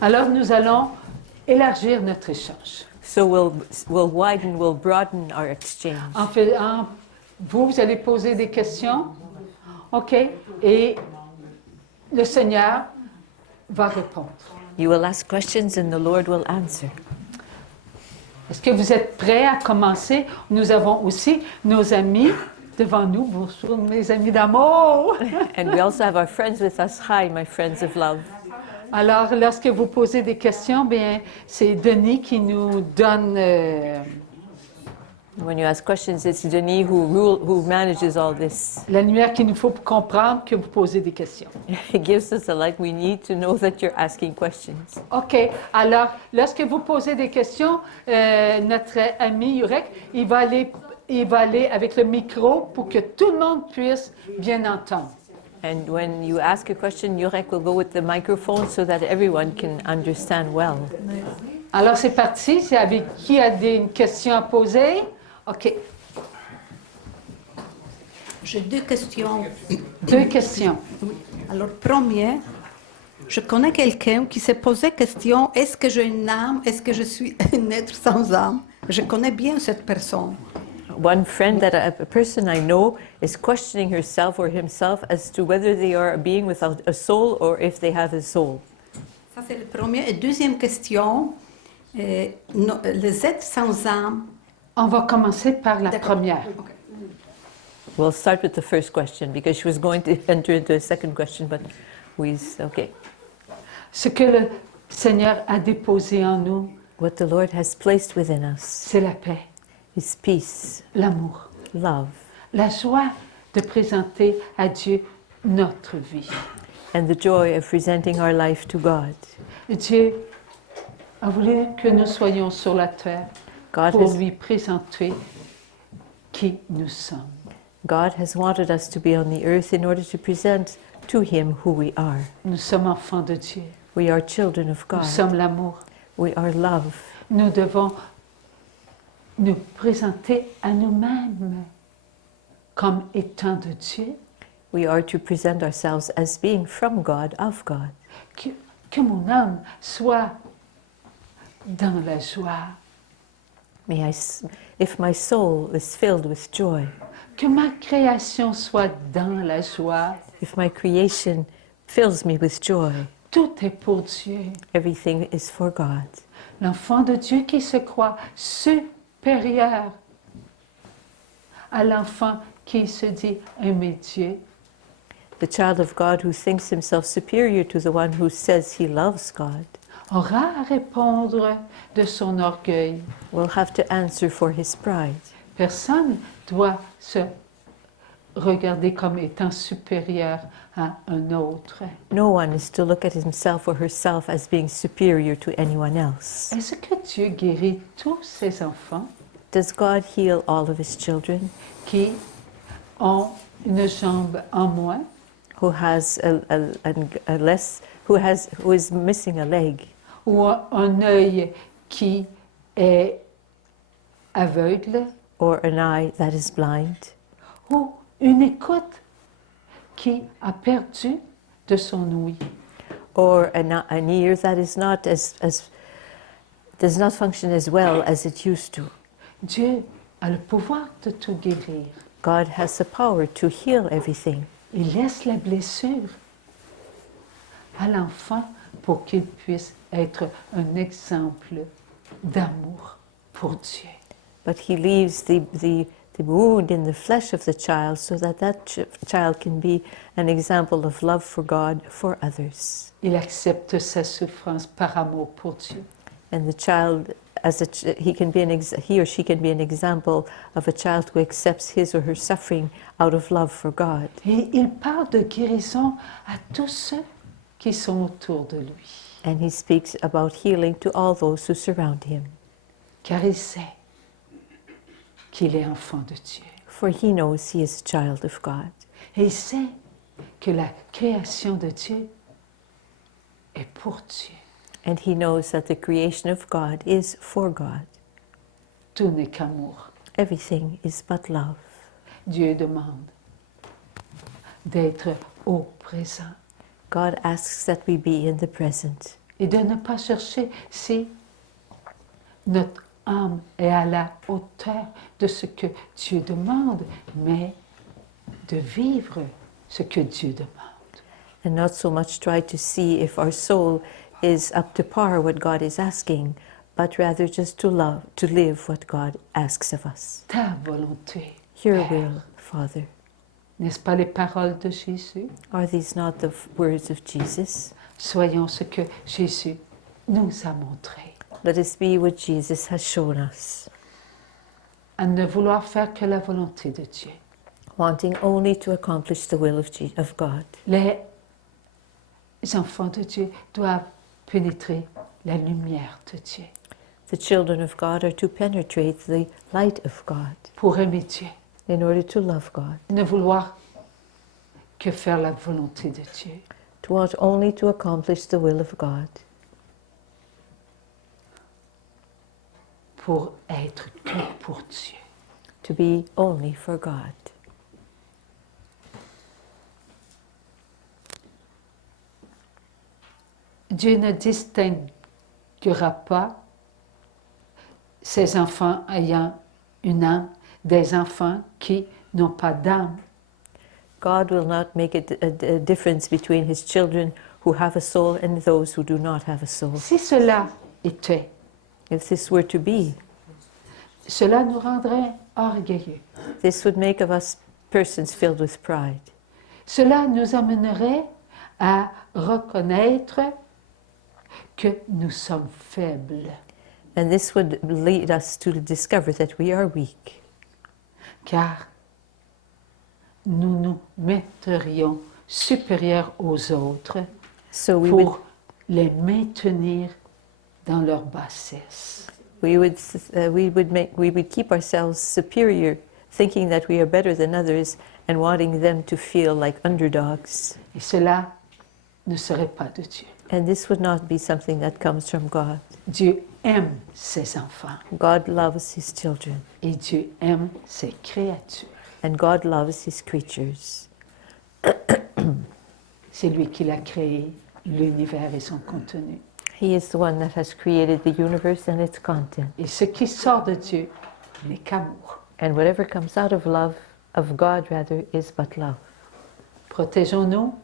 Alors nous allons élargir notre échange. So we'll widen, we'll broaden our exchange. Vous allez poser des questions, OK, et le Seigneur va répondre. You will ask questions and the Lord will answer. Est-ce que vous êtes prêts à commencer? Nous avons aussi nos amis devant nous. Bonjour mes amis d'amour. And we also have our friends with us. Hi, my friends of love. Alors, lorsque vous posez des questions, bien, c'est Denis qui nous donne... When you ask questions, it's Denis who manages all this. la lumière qu'il nous faut pour comprendre que vous posez des questions. He gives us the light we need to know that you're asking questions. OK. Alors, lorsque vous posez des questions, notre ami Jurek, il va aller avec le micro pour que tout le monde puisse bien entendre. And when you ask a question, Jurek will go with the microphone so that everyone can understand well. Alors, c'est parti. C'est avec qui a une question à poser? OK. J'ai deux questions. Deux questions. Oui. Alors, premier, je connais quelqu'un qui s'est posé question, est-ce que j'ai une âme, est-ce que je suis un être sans âme? Je connais bien cette personne. One friend, a person I know, is questioning herself or himself as to whether they are a being without a soul or if they have a soul. Ça, c'est le premier. Et deuxième question, les êtres sans âme. On va commencer par la première. Okay. We'll start with the first question because she was going to enter into a second question, but okay. Ce que le Seigneur a déposé en nous, What the Lord has placed within us c'est la paix, is peace, l'amour, love, la joie de présenter à Dieu notre vie. and the joy of presenting our life to God. Dieu a voulu que nous soyons sur la terre pour lui présenter qui nous sommes. God has wanted us to be on the earth in order to present to Him who we are. Nous sommes enfants de Dieu. We are children of God. Nous sommes l'amour. We are love. Nous devons nous présenter à nous-mêmes comme étant de Dieu. We are to present ourselves as being from God, of God. Que mon âme soit dans la joie. If my soul is filled with joy. Que ma création soit dans la joie. If my creation fills me with joy. Tout est pour Dieu. Everything is for God. L'enfant de Dieu qui se croit supérieur à l'enfant qui se dit aimer Dieu. The child of God who thinks himself superior to the one who says he loves God aura à répondre de son orgueil. Will have to answer for his pride. Personne doit se regarder comme étant supérieur à un autre. No one is to look at himself or herself as being superior to anyone else. Est-ce que Dieu guérit tous ses enfants? Does God heal all of his children? Qui ont une jambe en moins? Who has who is missing a leg? Ou un œil qui est aveugle? Or an eye that is blind? Ou une écoute qui a perdu de son ouïe? Or an ear that is not does not function as well as it used to? Dieu a le pouvoir de tout guérir. God has the power to heal everything. Il laisse la blessure à l'enfant pour qu'il puisse être un exemple d'amour pour Dieu. But he leaves the wound in the flesh of the child so that child can be an example of love for God, for others. Il accepte sa souffrance par amour pour Dieu. And the child, he or she can be an example of a child who accepts his or her suffering out of love for God. Et il parle de guérison à tous ceux qui sont autour de lui. And he speaks about healing to all those who surround him. Car il sait qu'il est enfant de Dieu. For he knows he is a child of God. Et il sait que la création de Dieu est pour Dieu. And he knows that the creation of God is for God. Tout n'est qu'amour. Everything is but love. Dieu demande d'être au présent. God asks that we be in the present. et de ne pas chercher si notre âme est à la hauteur de ce que Dieu demande, mais de vivre ce que Dieu demande. And not so much try to see if our soul is up to par what God is asking, but rather just to live what God asks of us. Ta volonté, Your Père. will, Father. N'est-ce pas les paroles de Jésus? Are these not the words of Jesus? Soyons ce que Jésus nous a montré. Let us be what Jesus has shown us, À ne vouloir faire que la volonté de Dieu. wanting only to accomplish the will of God. Les enfants de Dieu doivent pénétrer la lumière de Dieu The children of God are to penetrate the light of God pour aimer Dieu. in order to love God, Ne vouloir que faire la volonté de Dieu. to want only to accomplish the will of God, Pour être que pour Dieu. to be only for God. Dieu ne distinguera pas ses enfants ayant une âme des enfants qui n'ont pas d'âme. God will not make a difference between his children who have a soul and those who do not have a soul. Si cela était, If this were to be, cela nous rendrait orgueilleux. this would make of us persons filled with pride. Cela nous amènerait à reconnaître que nous sommes faibles, And this would lead us to discover that we are weak, car nous nous metterions supérieurs aux autres so pour les maintenir dans leur bassesse. we would keep ourselves superior, thinking that we are better than others and wanting them to feel like underdogs. Et cela ne serait pas de Dieu. And this would not be something that comes from God. Dieu aime ses enfants God loves his children, et Dieu aime ses créatures. and God loves his creatures. C'est lui qui l'a créé, l'univers et son contenu. He is the one that has created the universe and its content. Et ce qui sort de Dieu n'est qu'amour. And whatever comes out of love, of God rather, is but love. Protégeons-nous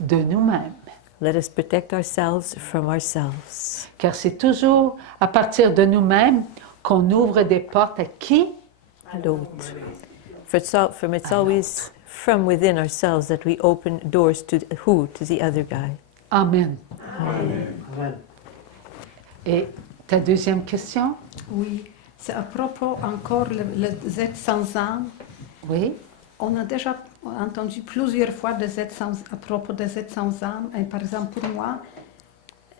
de nous-mêmes, Let us protect ourselves from ourselves. car c'est toujours à partir de nous-mêmes qu'on ouvre des portes à qui? L'autre. It's always from within ourselves that we open doors to who? To the other guy. Amen. Et ta deuxième question? Oui, c'est à propos encore les êtres sans âme. Oui. On a déjà entendu plusieurs fois à propos des êtres sans âme. Et par exemple, pour moi,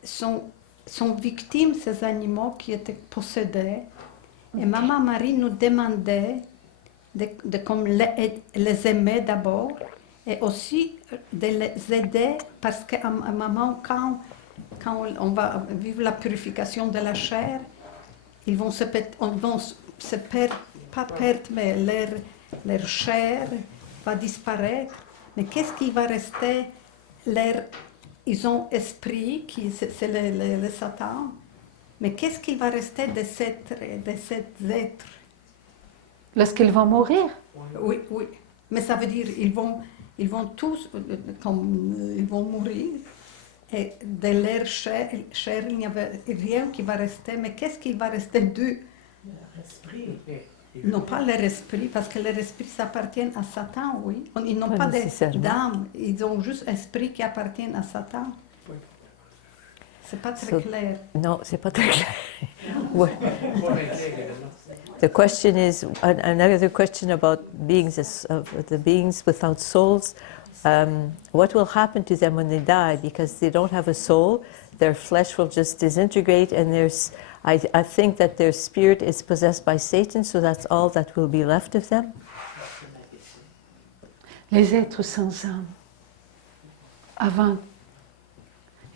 sont victimes ces animaux qui étaient possédés. Et Maman Marie nous demandait de comme les aimer d'abord et aussi de les aider parce qu'à un moment, quand on va vivre la purification de la chair, ils vont se perdre, pas perdre, mais leur chair va disparaître. Mais qu'est-ce qui va rester? Ils ont esprit, c'est le Satan. Mais qu'est-ce qui va rester de cet être? Lorsqu'ils vont mourir? Oui, oui. Mais ça veut dire ils vont tous, ils vont mourir. Et de leur chair, il n'y avait rien qui va rester. Mais qu'est-ce qui va rester d'eux? Non, pas leur esprit, parce que leur esprit s'appartient à Satan, oui. Ils n'ont pas d'âme, ils ont juste esprit qui appartient à Satan. C'est pas très clair. No, c'est pas très clair. The question is another question about the beings without souls. What will happen to them when they die? Because they don't have a soul, their flesh will just disintegrate, and I think that their spirit is possessed by Satan, so that's all that will be left of them. Les êtres sans âme, avant,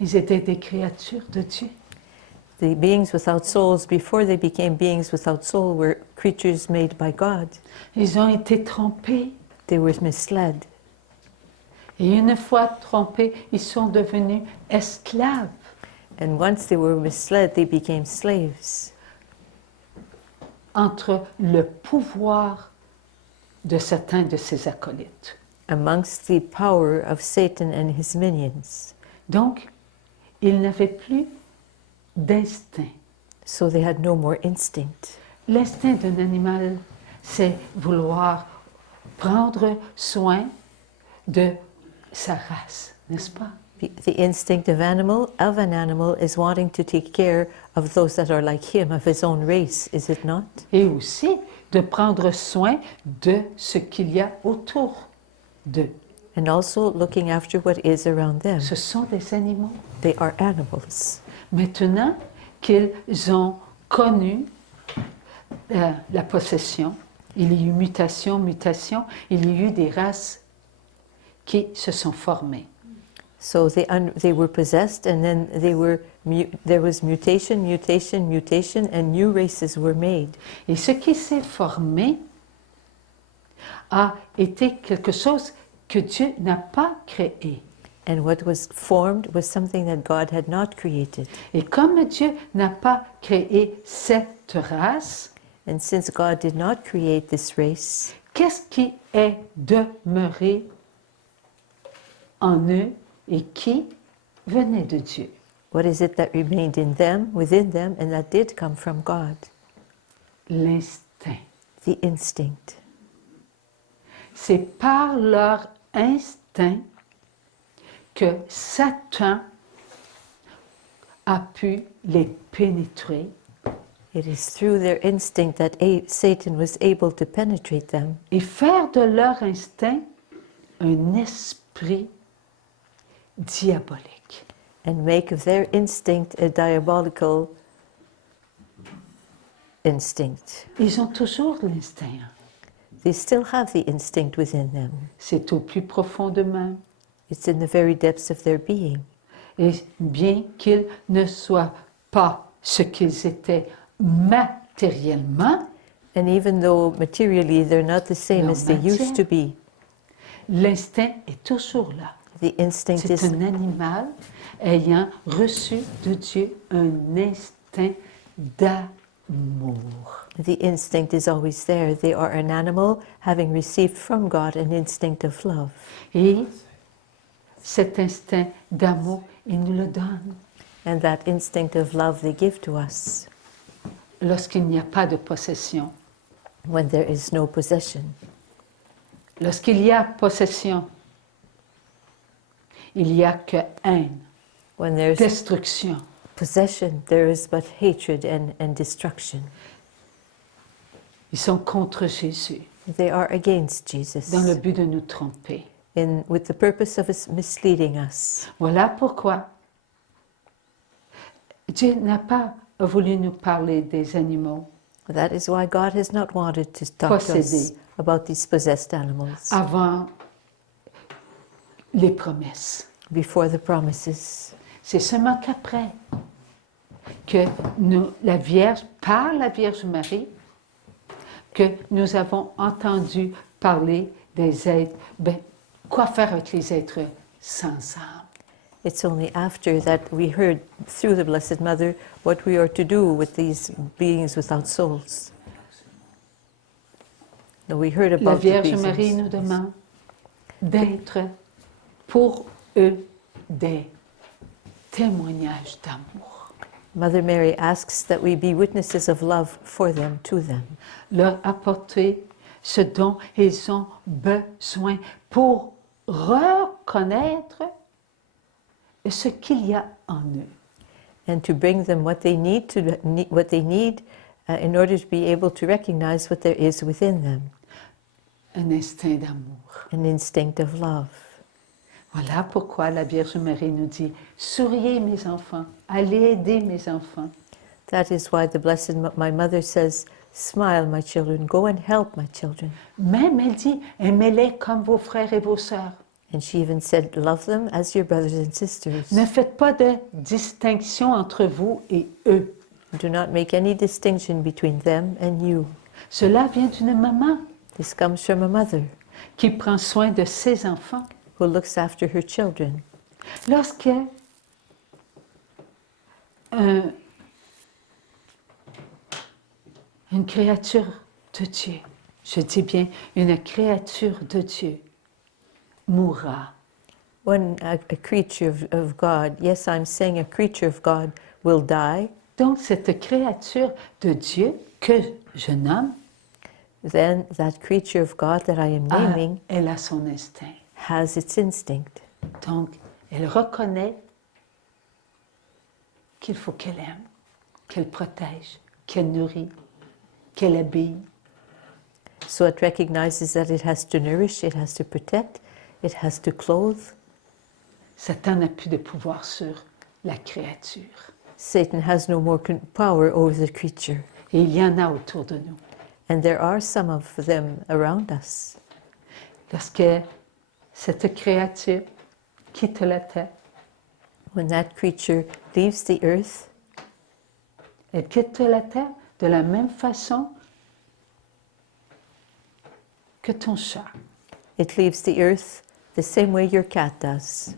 ils étaient des créatures de Dieu. The beings without souls, before they became beings without soul, were creatures made by God. Ils ont été trompés. They were misled. Et une fois trompés, ils sont devenus esclaves. And once they were misled, they became slaves entre le pouvoir de certains de ses acolytes. amongst the power of Satan and his minions. Donc, ils n'avaient plus d'instinct. So they had no more instinct. L'instinct d'un animal, c'est vouloir prendre soin de sa race, n'est-ce pas? The instinct of an animal is wanting to take care of those that are like him, of his own race, is it not? Et aussi de prendre soin de ce qu'il y a autour d'eux. And also looking after what is around them. Ce sont des animaux. They are animals. Maintenant qu'ils ont connu la possession, il y a eu mutation, il y a eu des races qui se sont formées. So they were possessed, and then there was mutation, and new races were made. Et ce qui s'est formé a été quelque chose que Dieu n'a pas créé. And what was formed was something that God had not created. Et comme Dieu n'a pas créé cette race, And since God did not create this race, qu'est-ce qui est demeuré en eux et qui venait de Dieu? what is it that remained in them, within them, and that did come from God? L'instinct. The instinct. C'est par leur instinct que Satan a pu les pénétrer It is through their instinct that Satan was able to penetrate them et faire de leur instinct un esprit diabolique. and make of their instinct a diabolical instinct. Ils ont toujours l'instinct. They still have the instinct within them. C'est au plus profond d'eux-mêmes. It's in the very depths of their being. Et bien qu'ils ne soient pas ce qu'ils étaient matériellement, And even though materially they're not the same Non, as they used to be, l'instinct est toujours là. the instinct C'est is un animal ayant reçu de Dieu un instinct d'amour. the instinct is always there. They are an animal having received from God an instinct of love. Et cet instinct d'amour, il nous le donne And that instinct of love they give to us lorsqu'il n'y a pas de possession. when there is no possession. Lorsqu'il y a possession, il n'y a que haine, When there's destruction. possession, there is but hatred and destruction. Ils sont contre Jésus They are against Jesus dans le but de nous tromper. with the purpose of misleading us. Voilà pourquoi Dieu n'a pas voulu nous parler des animaux That is why God has not wanted to talk to us Possédés. about these possessed animals avant les promesses. before the promises. C'est seulement qu'après que nous, la Vierge, par la Vierge Marie, que nous avons entendu parler des êtres. Quoi faire avec les êtres sans âme? It's only after that we heard through the Blessed Mother what we are to do with these beings without souls. No, we heard La about the Vierge beings. Marie nous demande d'être pour eux des témoignages d'amour. Mother Mary asks that we be witnesses of love for them, to them, Leur apporter ce dont ils ont besoin pour reconnaître ce qu'il y a en eux. and to bring them what they need in order to be able to recognize what there is within them, Un instinct d'amour. an instinct of love. Voilà pourquoi la Vierge Marie nous dit « Souriez mes enfants, allez aider mes enfants. That is why the Blessed my Mother says, "Smile, my children. Go and help my children." » Même elle dit « Aimez-les comme vos frères et vos sœurs. And she even said, "Love them as your brothers and sisters. Ne faites pas de distinction entre vous et eux. Do not make any distinction between them and you." Cela vient d'une maman This comes from a mother qui prend soin de ses enfants. who looks after her children. Lorsque une créature de Dieu, je dis bien une créature de Dieu, mourra. When a creature of God, yes, I'm saying a creature of God will die, Donc cette créature de Dieu que je nomme, then that creature of God that I am naming elle a son instinct. has its instinct. Donc elle reconnaît qu'il faut qu'elle aime, qu'elle protège, qu'elle nourrit, qu'elle habille. So it recognizes that it has to nourish, it has to protect, it has to clothe. Satan n'a plus de pouvoir sur la créature. Satan has no more power over the creature. Et il y en a autour de nous. And there are some of them around us. Lorsque cette créature quitte la terre, When that creature leaves the earth, elle quitte la terre de la même façon que ton chat. it leaves the earth the same way your cat does.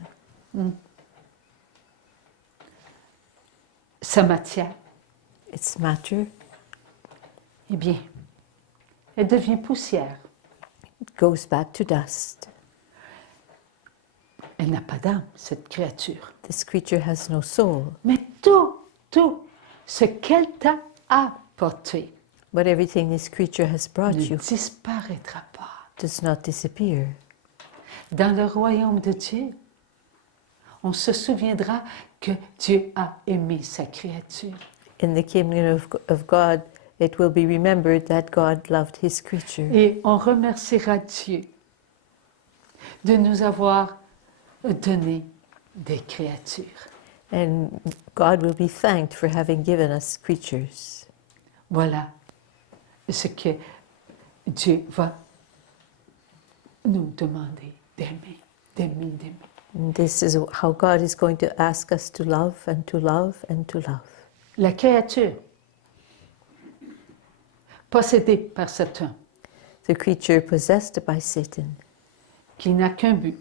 Sa matière, Its matter, eh bien, elle devient poussière. it goes back to dust. Elle n'a pas d'âme, cette créature. This creature has no soul, Mais tout ce qu'elle t'a apporté but everything this creature has brought ne you disparaîtra pas. does not disappear. Dans le royaume de Dieu, on se souviendra que Dieu a aimé sa créature. In the kingdom of God, it will be remembered that God loved his creature. Et on remerciera Dieu de nous avoir donné des créatures. And God will be thanked for having given us creatures. Voilà ce que Dieu va nous demander d'aimer, d'aimer, d'aimer. And this is how God is going to ask us to love and to love and to love. La créature possédée par Satan, The creature possessed by Satan qui n'a qu'un but,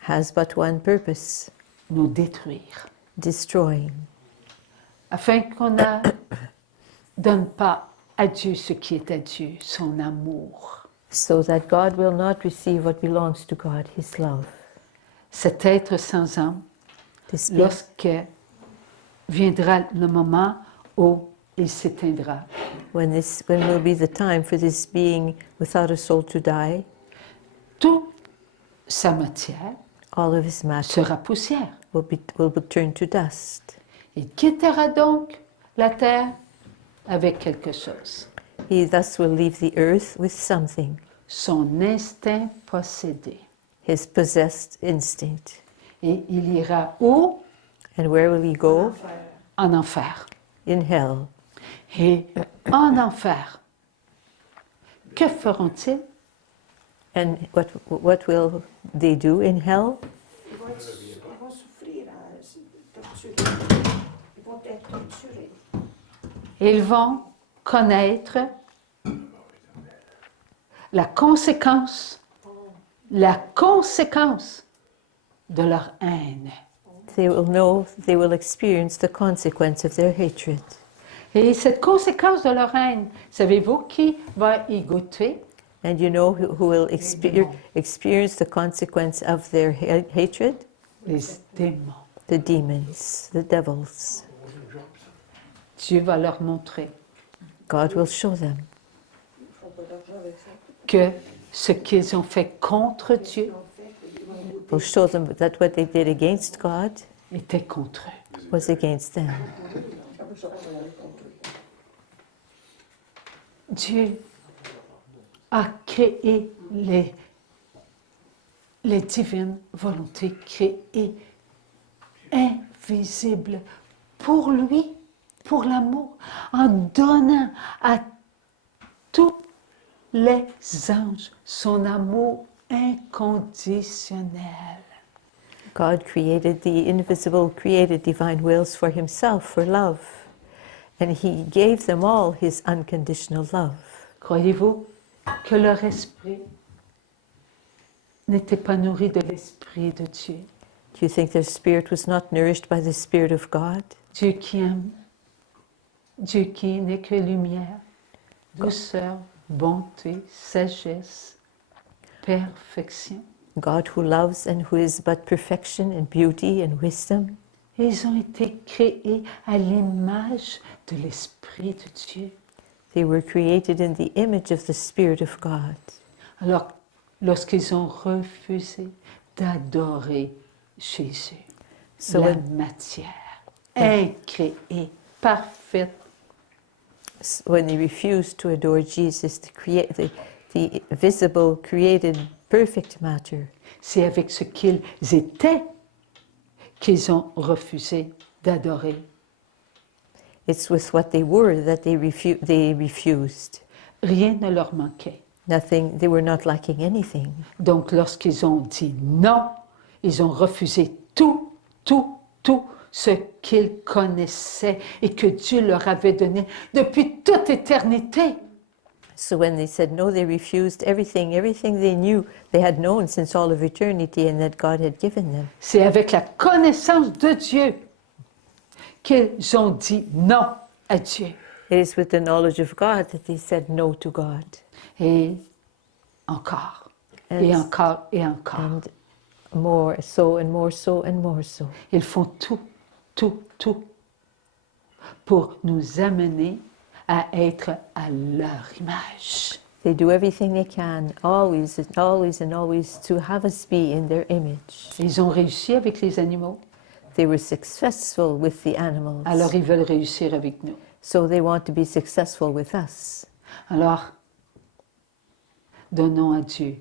has but one purpose, nous détruire, destroying, afin qu'on ne donne pas à Dieu ce qui est à Dieu, son amour. so that God will not receive what belongs to God, his love. Cet être sans âme, This being, lorsque viendra le moment où il s'éteindra, when will be the time for this being without a soul to die, toute sa matière all of his matter sera poussière. will be turned to dust. Il quittera donc la terre avec quelque chose. He thus will leave the earth with something, Son instinct possédé. his possessed instinct. Et il ira où? And where will he go? En enfer. In hell. Et en enfer, que feront-ils? And what will they do in hell? Ils vont souffrir, torturés. Ils vont être torturés. Ils vont connaître la conséquence de leur haine. They will know, they will experience the consequence of their hatred. Et cette conséquence de leur haine, savez-vous qui va y goûter? And you know who will experience the consequence of their hatred? Les démons. The demons, the devils. Dieu va leur montrer God will show them que ce qu'ils ont fait contre Dieu will show them that what they did against God était contre eux. was against them. Dieu a créé les divines volontés créées, invisibles, pour lui, pour l'amour, en donnant à tous les anges son amour inconditionnel. God created the invisible, created divine wills for himself, for love. And he gave them all his unconditional love. Croyez-vous que leur esprit n'était pas nourri de l'esprit de Dieu? Do you think their spirit was not nourished by the Spirit of God? Dieu qui aime, Dieu qui n'est que lumière, douceur, bonté, sagesse, perfection. God who loves and who is but perfection and beauty and wisdom. Ils ont été créés à l'image de l'Esprit de Dieu. They were created in the image of the Spirit of God. Alors, lorsqu'ils ont refusé d'adorer Jésus, So la when, matière incréée, parfaite, when they refused to adore Jesus, the visible, created, perfect matter, c'est avec ce qu'ils étaient qu'ils ont refusé d'adorer. it's with what they were that they refused. Rien ne leur manquait. Nothing, they were not lacking anything. Donc, lorsqu'ils ont dit non, ils ont refusé tout ce qu'ils connaissaient et que Dieu leur avait donné depuis toute éternité. So when they said no, they refused everything they knew, they had known since all of eternity and that God had given them. C'est avec la connaissance de Dieu qu'ils ont dit non à Dieu. It is with the knowledge of God that they said no to God. Et encore, And, et encore, et encore. and more so and more so and more so. Ils font tout pour nous amener à être à leur image. They do everything they can, always and always and always, to have us be in their image. Ils ont réussi avec les animaux, They were successful with the animals. alors ils veulent réussir avec nous. So they want to be successful with us. Alors, donnons à Dieu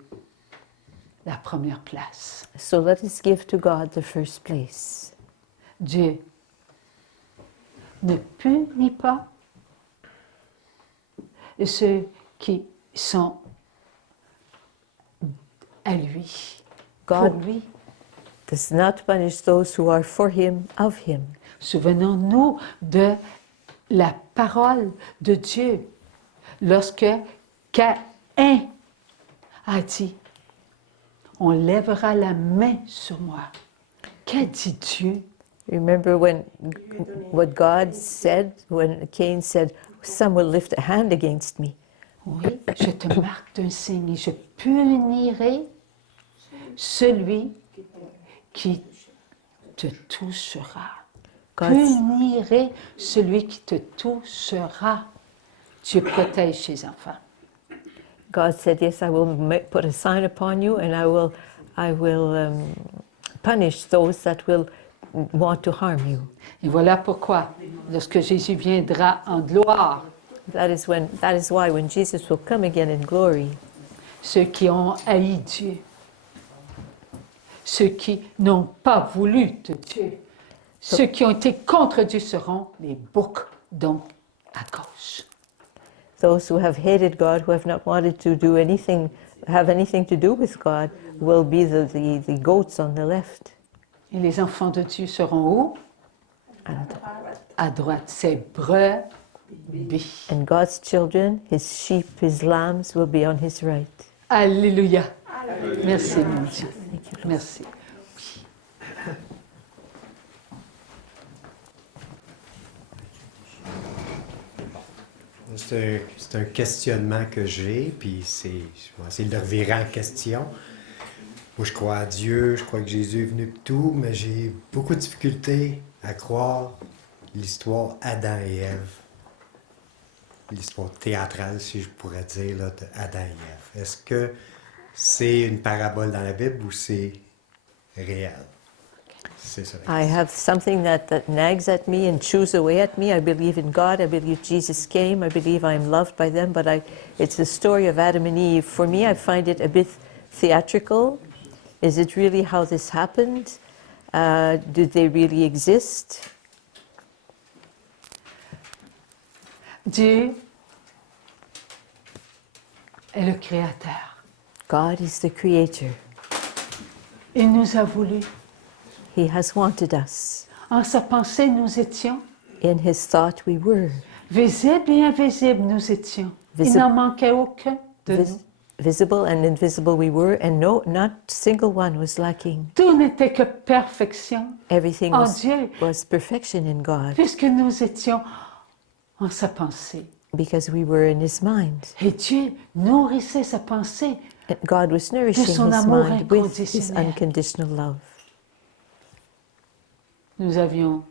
la première place. So let us give to God the first place. Dieu ne punit pas ceux qui sont à lui, pour God lui. does not punish those who are for him, of him. Souvenons-nous de la parole de Dieu lorsque Caïn a dit « On lèvera la main sur moi ». Qu'a dit Dieu? Remember what God said when Cain said, "Some will lift a hand against me." Oui, je te marque d'un signe et je punirai celui qui te touchera. Punirai celui qui te touchera. Dieu protège ses enfants. God said, "Yes, I will put a sign upon you, and I will punish those that will want to harm you." Et voilà pourquoi, lorsque Jésus viendra en gloire, That is why when Jesus will come again in glory, ceux qui ont haï Dieu, ceux qui n'ont pas voulu de Dieu, ceux qui ont été contre Dieu seront les boucs, donc à gauche. those who have hated God, who have not wanted to do anything, have anything to do with God, will be the goats on the left. Et les enfants de Dieu seront où? À droite. C'est brebis. And God's children, his sheep, his lambs, will be on his right. Alléluia. Merci, mon Dieu. Thank you, Lord. Merci. C'est un questionnement que j'ai, puis je vais essayer de le revirer en question. Moi, je crois à Dieu, je crois que Jésus est venu pour tout, mais j'ai beaucoup de difficultés à croire l'histoire Adam et Ève. L'histoire théâtrale, si je pourrais dire, là, de Adam et Ève. Est-ce que c'est une parabole dans la Bible ou c'est réel? C'est ça. I have something that nags at me and chews away at me. I believe in God. I believe Jesus came. I believe I am loved by them. But it's the story of Adam and Eve. For me, I find it a bit theatrical. Is it really how this happened? Do they really exist? Dieu est le Créateur. God is the creator. Il nous a voulu. He has wanted us. En sa pensée, nous étions. In his thought, we were. Visibles et invisibles, nous étions. Il Visible. n'en manquait aucun de Vis- nous. visible and invisible we were, and no, not single one was lacking. Tout n'était que perfection Everything en Dieu, was perfection in God, puisque nous étions en sa pensée. because we were in His mind. Et Dieu nourrissait sa pensée. And God was nourishing son His amour mind with His inconditionnel. unconditional love. Nous avions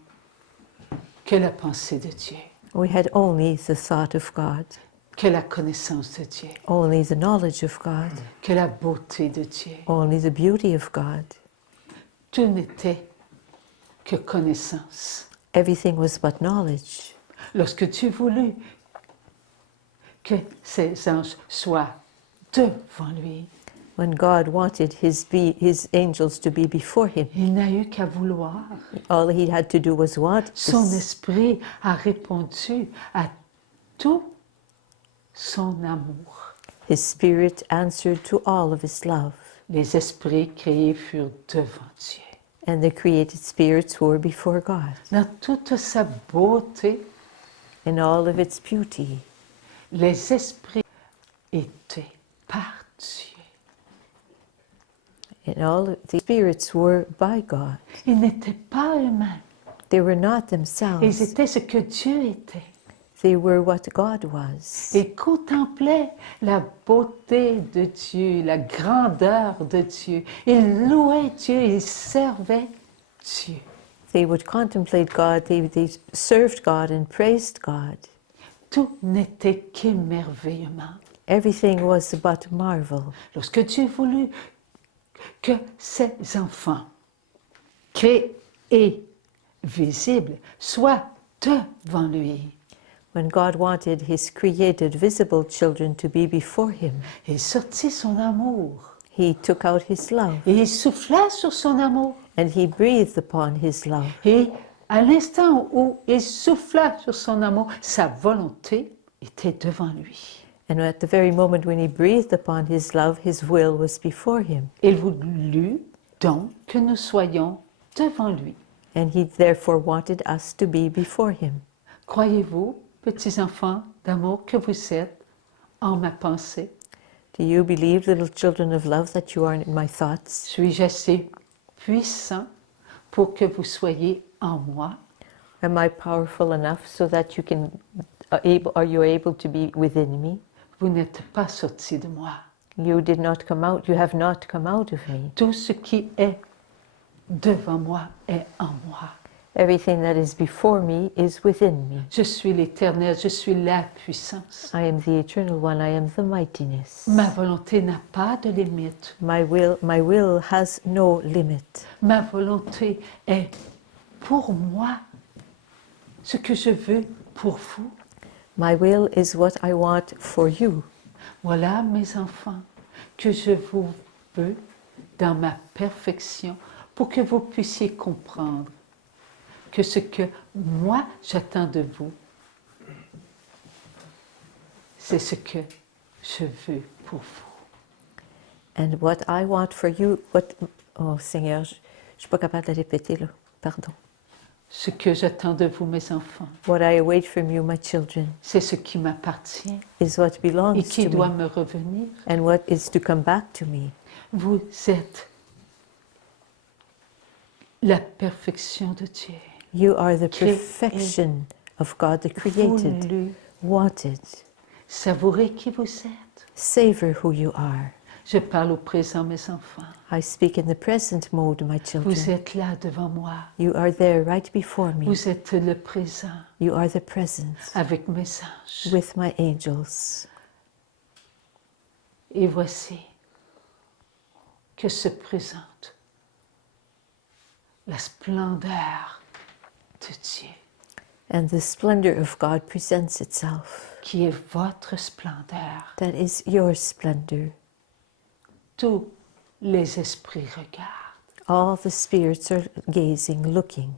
que la pensée de Dieu, We had only the thought of God, que la connaissance de Dieu, only the knowledge of God, que la beauté de Dieu. only the beauty of God. Tout n'était que connaissance. Everything was but knowledge. Lorsque Dieu voulut que ses anges soient devant lui, When God wanted His angels to be before Him, il n'a eu qu'à vouloir. all He had to do was what? Son esprit a répondu à tout son amour. His Spirit answered to all of His love. Les esprits créés furent devant Dieu. And the created spirits were before God. Dans toute sa beauté, In all of its beauty, les esprits étaient par Dieu. and all of the spirits were by God. Ils n'étaient pas eux-mêmes. They were not Ils themselves. étaient ce que Dieu était. They were what God was. Ils contemplaient la beauté de Dieu, la grandeur de Dieu. Ils louaient Dieu, ils servaient Dieu. They would contemplate God, they served God and praised God. Tout n'était qu'émerveillement. Everything was but marvel. Lorsque Dieu voulut que ses enfants, créés et visibles, soient devant lui, When God wanted His created, visible children to be before Him, il sortit son amour He took out His love et il souffla sur son amour. and He breathed upon His love. Et à l'instant où il souffla sur son amour, sa volonté était devant lui. And at the very moment when He breathed upon His love, His will was before Him. Il voulut donc que nous soyons devant lui. And He therefore wanted us to be before Him. Croyez-vous, petits enfants d'amour, que vous êtes en ma pensée? Do you believe, little children of love, that you are in my thoughts? Suis-je assez puissant pour que vous soyez en moi? Am I powerful enough so that you can are you able to be within me? Vous n'êtes pas sortis de moi. You did not come out. You have not come out of me. Tout ce qui est devant moi est en moi. Everything that is before me is within me. Je suis l'Éternel, je suis la puissance. I am the eternal one. I am the mightiness. Ma volonté n'a pas de limite. My will has no limit. Ma volonté est pour moi ce que je veux pour vous. My will is what I want for you. Voilà, mes enfants, que je vous veux dans ma perfection pour que vous puissiez comprendre que ce que moi j'attends de vous, c'est ce que je veux pour vous. And what I want for you, oh Seigneur, je suis pas capable de répéter là. Pardon. Ce que j'attends de vous, mes enfants, What I await from you, my children, c'est ce qui m'appartient is what belongs et qui to doit me me revenir. and what is to come back to me. Vous êtes la perfection de Dieu. You are the Créé. perfection of God, the created, Voulu, wanted. savourez qui vous êtes. Savor who you are. Je parle au présent, mes enfants. I speak in the present mode, my Vous children. êtes là devant moi. You are there right before me. Vous êtes le présent You are the present avec mes anges. with my angels. Et voici que se présente la splendeur de Dieu, And the splendor of God presents itself. qui est votre splendeur. That is your splendor. Tous les esprits regardent. All the spirits are gazing, looking.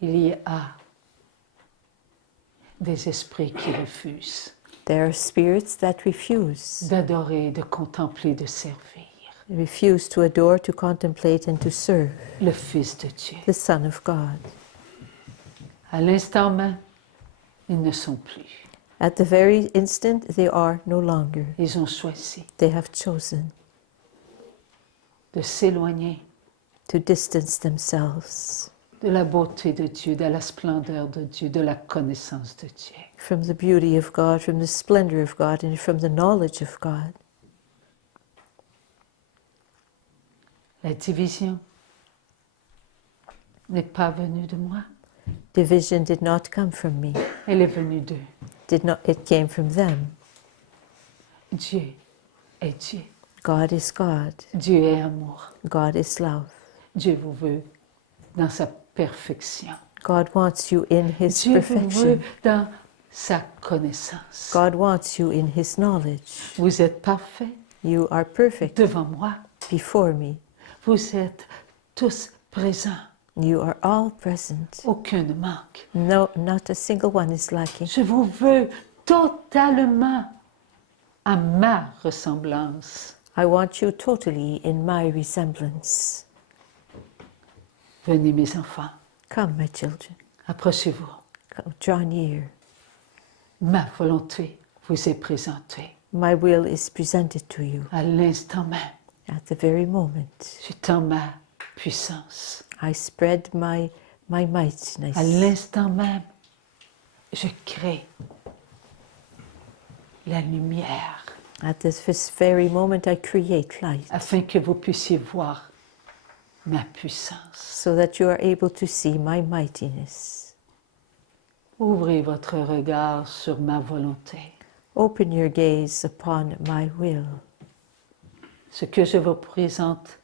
Il y a des esprits qui refusent There are spirits that refuse d'adorer, de contempler, de servir to adore, to contemplate, and to serve le Fils de Dieu. the Son of God. À l'instant même, ils ne sont plus. At the very instant, they are no longer. Ils ont choisi They have chosen de s'éloigner to distance themselves de la beauté de Dieu, de la splendeur de Dieu, de la connaissance de Dieu. from the beauty of God, from the splendor of God, and from the knowledge of God. La division n'est pas venue de moi, Division did not come from me. elle est venue d'eux. It came from them. Dieu est Dieu. God is God. Dieu est amour. God is love. Dieu vous veut dans sa perfection. God wants you in His Dieu vous veut perfection. dans sa connaissance. God wants you in His knowledge. Vous êtes parfaits You are perfect devant moi. before me. Vous êtes tous présents. You are all present. Aucun ne manque. No, not a single one is lacking. Je vous veux totalement à ma ressemblance. I want you totally in my resemblance. Venez mes enfants, Come, my children. approchez-vous. Come, draw near. Ma volonté vous est présentée My will is presented to you à l'instant même. at the very moment. Je tends ma puissance. I spread my À mightiness. l'instant même, je crée la lumière At this very moment, I create light afin que vous puissiez voir ma puissance. so that you are able to see my mightiness. Ouvrez votre regard sur ma volonté. Open your gaze upon my will. Ce que je vous présente,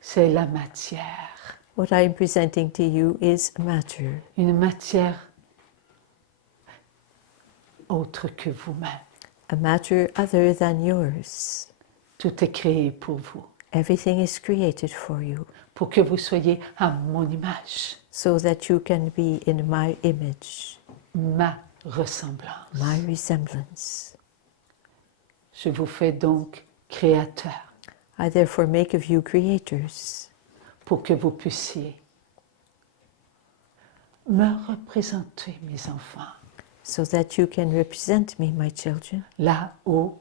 c'est la matière. What I am presenting to you is matter, Une matière autre que vous-même. a matter other than yours. Tout est créé pour vous, Everything is created for you pour que vous soyez à mon image, so that you can be in my image, ma ressemblance. my resemblance. Je vous fais donc créateur I therefore make of you creators pour que vous puissiez me représenter, mes enfants, so that you can represent me, my children, là où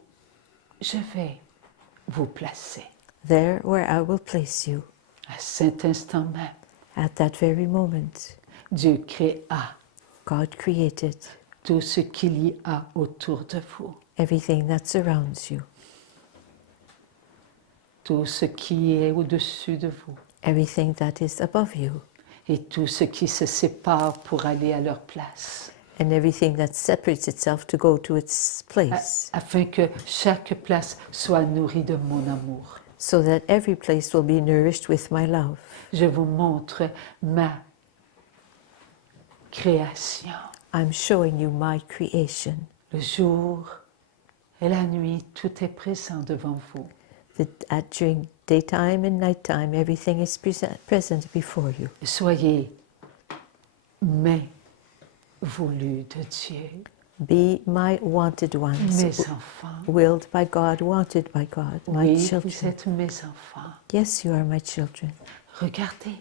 je vais vous placer. there where I will place you. À cet instant même, At that very moment, Dieu créa God created tout ce qu'il y a autour de vous, everything that surrounds you, tout ce qui est au-dessus de vous everything that is above you, et tout ce qui se sépare pour aller à leur place, and everything that separates itself to go to its place, afin que chaque place soit nourrie de mon amour. so that every place will be nourished with my love. Je vous montre ma création. I'm showing you my creation. Le jour et la nuit, tout est présent devant vous. During daytime and nighttime, everything is present before you. Soyez mes voulus de Dieu, Be my wanted ones, mes enfants. willed by God, wanted by God, my Oui, vous children. êtes mes enfants. Yes, you are my children. Regardez,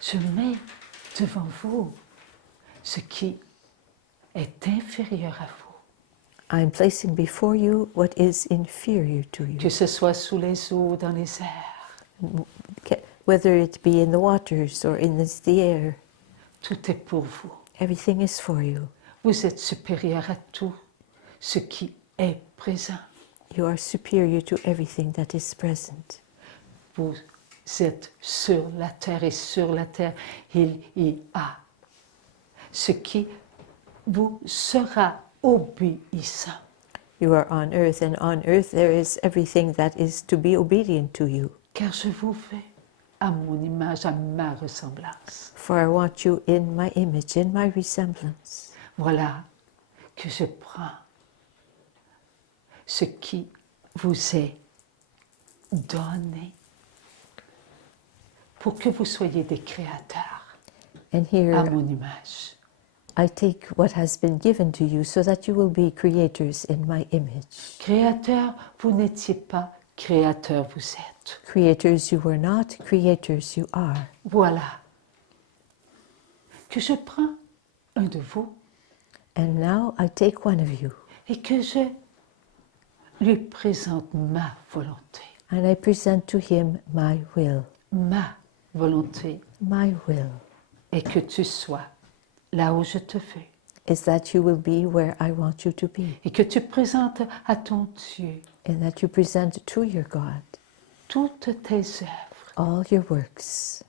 je mets devant vous ce qui est inférieur à vous, I'm placing before you what is inferior to you, que ce soit sous les eaux, dans les airs. whether it be in the waters or in the air. Tout est pour vous. Everything is for you. Vous êtes supérieur à tout ce qui est présent. You are superior to everything that is present. Vous êtes sur la terre et sur la terre, il y a ce qui vous sera obéissant. You are on earth, and on earth there is everything that is to be obedient to you. Car je vous fais à mon image, à ma ressemblance. For I want you in my image, in my resemblance. Voilà que je prends ce qui vous est donné pour que vous soyez des créateurs And à here mon image. I take what has been given to you so that you will be creators in my image. Créateurs, vous n'étiez pas créateurs, vous êtes. Creators you were not, creators you are. Voilà que je prends un de vous And now I take one of you, et que je lui présente ma volonté. and I present to him my will, et que tu sois là où je te veux, is that you will be where I want you to be, et que tu présentes à ton Dieu and that you present to your God toutes tes œuvres all your works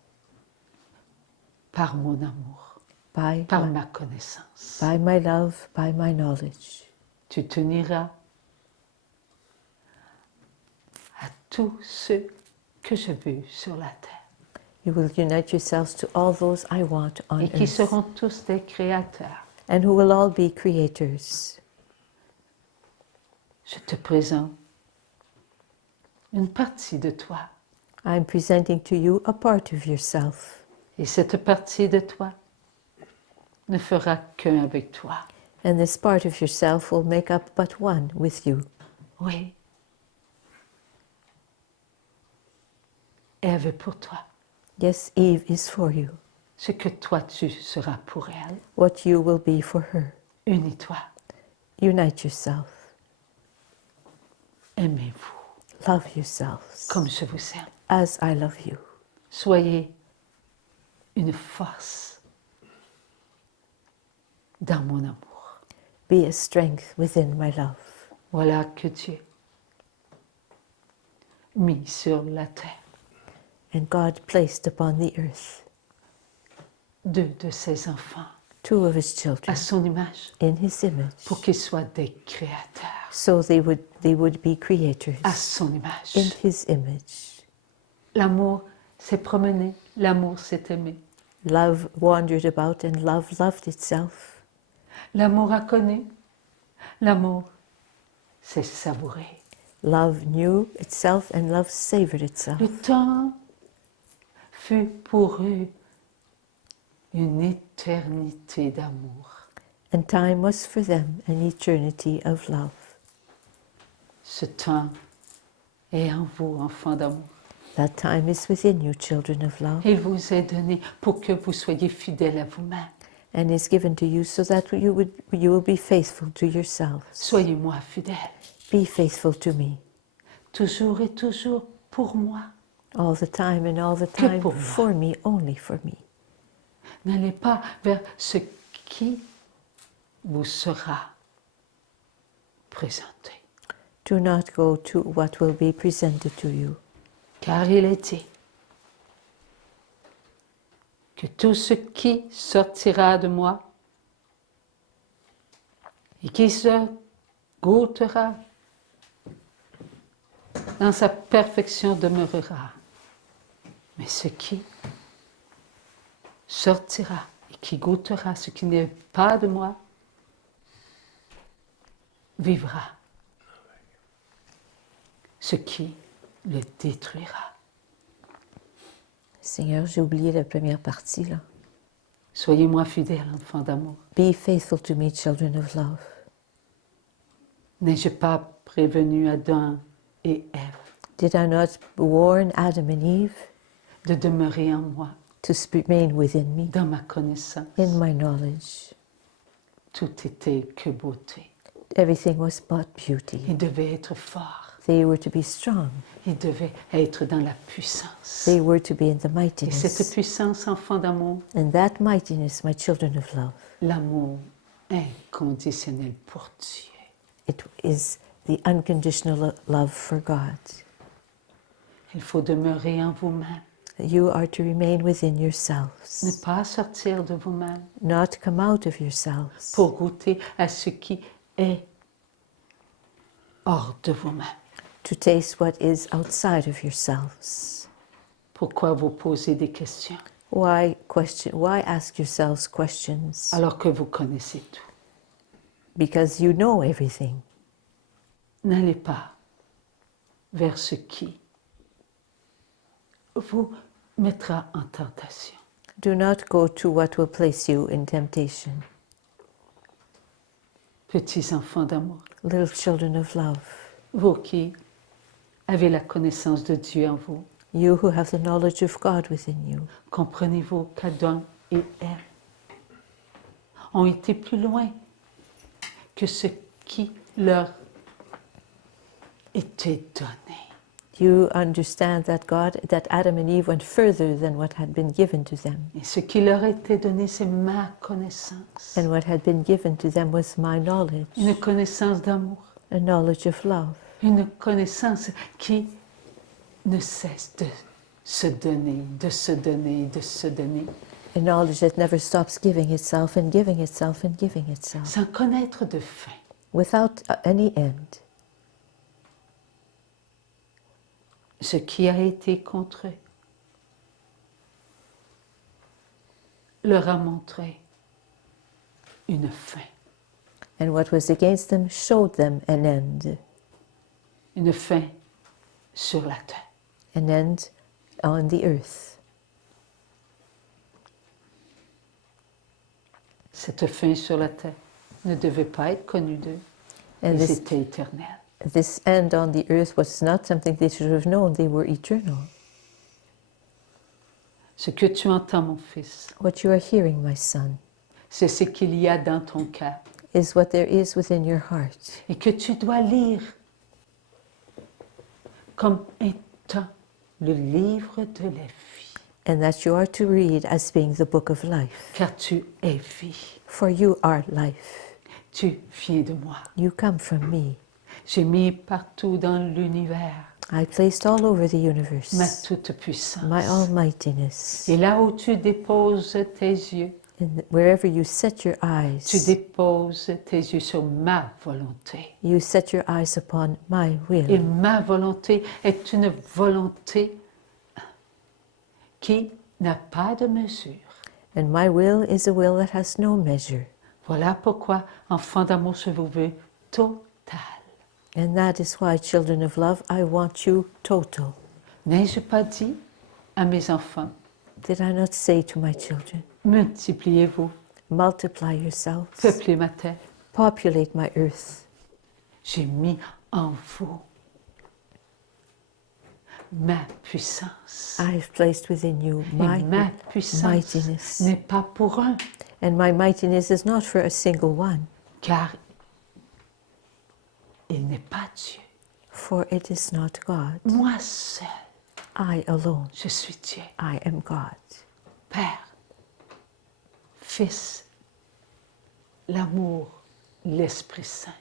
par mon amour, by par my, ma connaissance. by my love, by my knowledge. Tu t'uniras à tout ce que je veux sur la terre, You will unite yourselves to all those I want on et qui earth, seront tous des créateurs. and who will all be creators. Je te présente une partie de toi, I'm presenting to you a part of yourself, et cette partie de toi ne fera qu'un avec toi. and this part of yourself will make up but one with you. Oui. Ève pour toi, Yes, Eve is for you, ce que toi tu seras pour elle. what you will be for her. Unis-toi, Unite yourself, aimez-vous love yourselves comme je vous aime. as I love you. Soyez une force dans mon amour. Be a strength within my love. Voilà que Dieu mis sur la terre And God placed upon the earth 2 de ses enfants 2 of his à children son image in his image, pour qu'ils soient des créateurs so they would be creators à son image. in his image. L'amour s'est promené, l'amour s'est aimé. Love wandered about, and love loved itself. L'amour a connu, l'amour s'est savouré. Love knew itself, and love savored itself. Le temps fut pour eux une éternité d'amour. And time was for them an eternity of love. Ce temps est en vous, enfants d'amour. That time is within you, children of love, Il vous est donné pour que vous soyez fidèles à vous-même. and is given to you so that you will be faithful to yourselves. Soyez-moi fidèles, Be faithful to me, toujours et toujours pour moi. all the time and all the Que time, pour moi. for me, only for me. N'allez pas vers ce qui vous sera présenté. Do not go to what will be presented to you, Car il est dit que tout ce qui sortira de moi et qui se goûtera dans sa perfection demeurera. Mais ce qui sortira et qui goûtera ce qui n'est pas de moi vivra. Ce qui le détruira. Seigneur, j'ai oublié la première partie là. Soyez-moi fidèles, enfants d'amour. Be faithful to me, children of love. N'ai-je pas prévenu Adam et Ève Did I not warn Adam and Eve de demeurer en moi, to remain within me, dans ma connaissance? in my knowledge? Tout était que beauté. Everything was but beauty. Il devait être fort. They were to be strong. Il devait être dans la puissance. They were to be in the Et cette mightiness. puissance, enfant d'amour, And that mightiness, my children of love, l'amour inconditionnel pour Dieu. it is the unconditional love for God. Il faut demeurer en vous-même, You are to remain within ne yourselves, pas sortir de vous-même not come out of yourselves pour goûter à ce qui est hors de vous-même. to taste what is outside of yourselves. Pourquoi vous posez des questions Why ask yourselves questions? alors que vous connaissez tout? Because you know everything. N'allez pas vers ce qui vous mettra en tentation. Do not go to what will place you in temptation. Petits enfants d'amour, Little children of love, vous qui avez la connaissance de Dieu en vous, you who have the knowledge of God within you, comprenez-vous qu'Adam et Ève ont été plus loin que ce qui leur était donné. You understand that that Adam and Eve went further than what had been given to them. Et ce qui leur était donné, c'est ma connaissance. And what had been given to them was my knowledge, Une connaissance d'amour. a knowledge of love, Une connaissance qui ne cesse de se donner, de se donner, de se donner, a knowledge that never stops giving itself and giving itself and giving itself, sans connaître de fin. without any end. Ce qui a été contre eux leur a montré une fin. And what was against them showed them an end Sur la terre. an end on the earth. Cette fin sur la terre ne devait pas être connue d'eux. And Ils this, étaient éternels. this end on the earth was not something they should have known. They were eternal. Ce que tu entends, mon fils, What you are hearing, my son, c'est ce qu'il y a dans ton cœur is what there is within your heart, et que tu dois lire comme étant le livre de la vie, and that you are to read as being the book of life. car tu es vie. For you are life. Tu viens de moi. You come from me. J'ai mis partout dans l'univers I placed all over the ma universe toute-puissance. my almightiness. Et là où tu déposes tes yeux, And wherever you set your tu eyes, déposes tes yeux sur ma volonté. you set your eyes upon my Et will. ma volonté est une volonté qui n'a pas de mesure. And my will is a will that has no measure. Voilà pourquoi, enfant d'amour, je vous veux total. And that is why, children of love, I want you total. N'ai-je pas dit à mes enfants, Did I not say to my children, multipliez-vous, multiply yourselves, peuplez ma terre. populate my earth? J'ai mis en vous ma puissance. I have placed within you Et my ma puissance mightiness. n'est pas pour un, And my mightiness is not for a single one, car il n'est pas Dieu. for it is not God. Moi seul, I alone, je suis Dieu. I am God. Père, Fils, l'amour, l'Esprit Saint.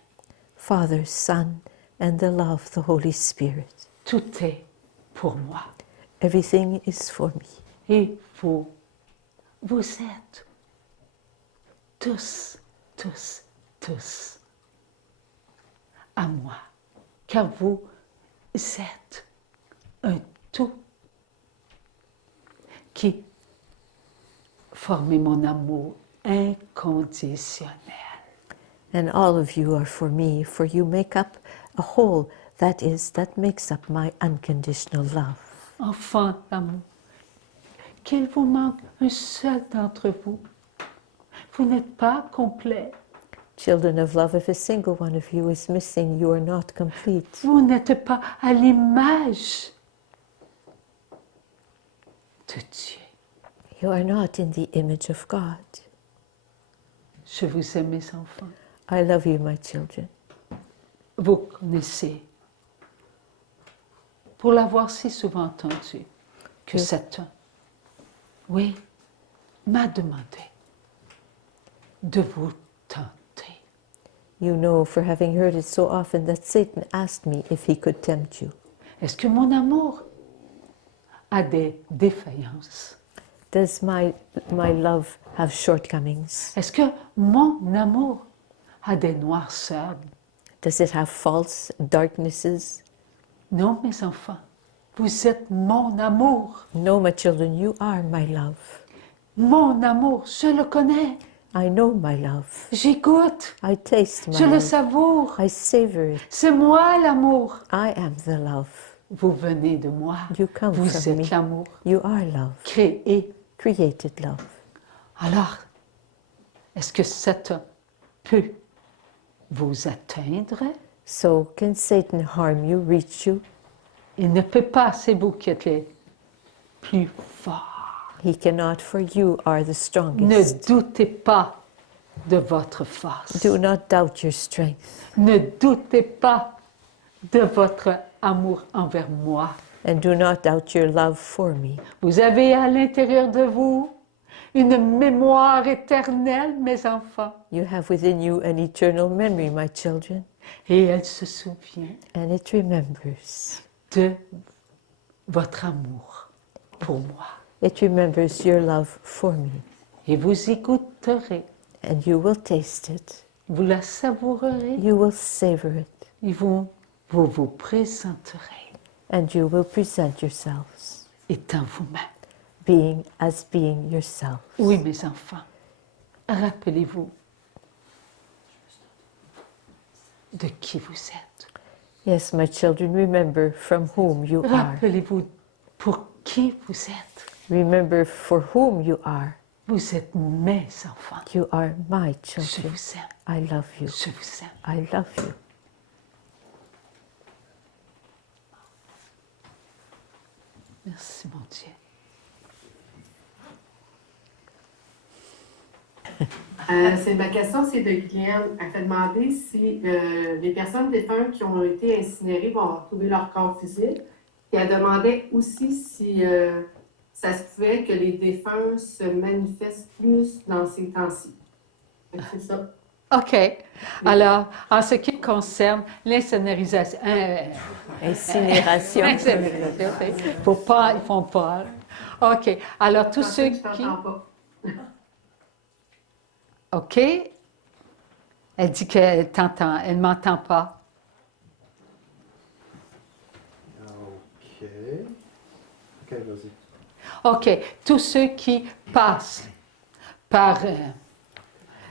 Father, Son, and the love, the Holy Spirit. Tout est pour moi. Everything is for me. Et vous êtes tous à moi, car vous êtes un tout qui formez mon amour inconditionnel. And all of you are for me, for you make up a whole that makes up my unconditional love. Enfant d'amour, qu'il vous manque un seul d'entre vous. Vous n'êtes pas complet. Children of love, if a single one of you is missing, you are not complete. Vous n'êtes pas à l'image de Dieu. You are not in the image of God. Je vous aime, mes enfants. I love you, my children. Vous connaissez, pour l'avoir si souvent entendu, que Oui. Satan, oui, m'a demandé de vous tenter. You know, for having heard it so often, that Satan asked me if he could tempt you. Est-ce que mon amour a des défaillances? Does my love have shortcomings? Est-ce que mon amour a des noirceurs? Does it have faults, darknesses? Non, mes enfants, vous êtes mon amour. No, my children, you are my love. Mon amour, je le connais. I know my love. J'y goûte. I taste my Je le love. savoure. I savor it. C'est moi l'amour. I am the love. Vous venez de moi. You come Vous from me. êtes l'amour. You are love, Créé. created love. Alors, est-ce que Satan peut vous atteindre? So can Satan harm you, reach you? Il ne peut pas, c'est vous qui êtes les plus forts. He cannot, for you are the Ne strongest. doutez pas de votre force. Do not doubt your strength. Ne doutez pas de votre amour envers moi. And do not doubt your love for me. Vous avez à l'intérieur de vous une mémoire éternelle, mes enfants. You have within you an eternal memory, my children, Et elle se souvient and it remembers. de votre amour pour moi. It remembers your love for me. Et vous y goûterez, And you will taste it. vous la savourerez You will savor it. et vous présenterez And you will present yourselves étant vous-même. being yourself. Oui, mes enfants, rappelez-vous de qui vous êtes. Yes, my children, remember from whom you are. Rappelez-vous pour qui vous êtes. Remember for whom you are. Vous êtes mes enfants. You are my Je children. vous aime. I love you. Je vous aime. I love you. Merci, mon Dieu. Ma question, c'est de Guylaine. Elle fait demander si les personnes défuntes qui ont été incinérées vont retrouver leur corps physique. Et elle demandait aussi si ça se pouvait que les défunts se manifestent plus dans ces temps-ci. Fait que c'est ça. OK. Alors, en ce qui concerne l'incinérisation, Incinération. faut pas, ils font pas. OK. Alors, tous ceux Je qui... t'entends pas. OK. Elle dit qu'elle t'entend. Elle ne m'entend pas. OK. OK, vas-y. OK. Tous ceux qui passent par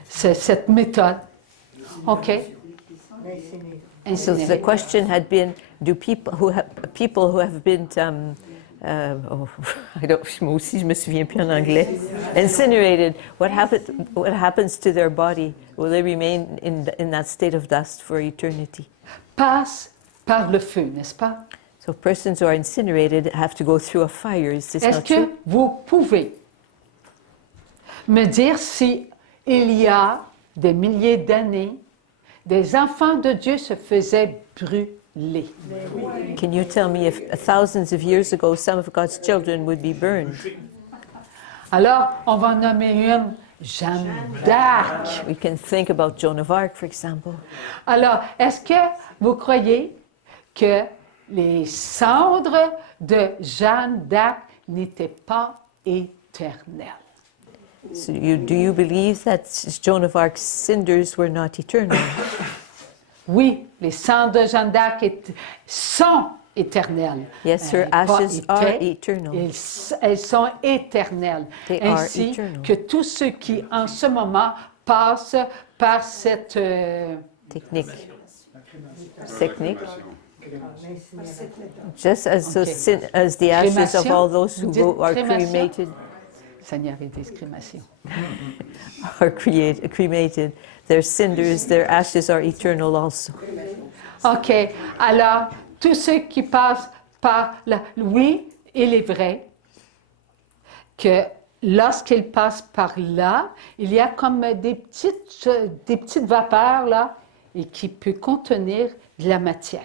cette méthode. OK. So the Incinérés. question had been: Do people who have been moi aussi je me souviens plus en anglais. Incinerated. What happens to their body? Will they remain in that state of dust for eternity? Passent par le feu, n'est-ce pas? So persons who are incinerated have to go through a fire. Is this Est-ce not que true? vous pouvez me dire si il y a des milliers d'années, des enfants de Dieu se faisaient brûler? Can you tell me if thousands of years ago some of God's children would be burned? Alors, on va nommer une Jeanne d'Arc. We can think about Joan of Arc, for example. Alors, est-ce que vous croyez que les cendres de Jeanne d'Arc n'étaient pas éternelles? So do you believe that Joan of Arc's cinders were not eternal? Oui, les cendres de Jeanne d'Arc sont éternelles. Yes, her Pas ashes are étaient, eternal. elles sont éternelles. They are Ainsi eternal. que tous ceux qui, en ce moment, passent par cette... Technique. Just as, as the ashes of all those who are cremated Seigneur, et discrimination. are cremated, their cinders, their ashes are eternal also. OK. Alors, tous ceux qui passent par là, oui, il est vrai que lorsqu'ils passent par là, il y a comme des petites vapeurs là, et qui peuvent contenir de la matière.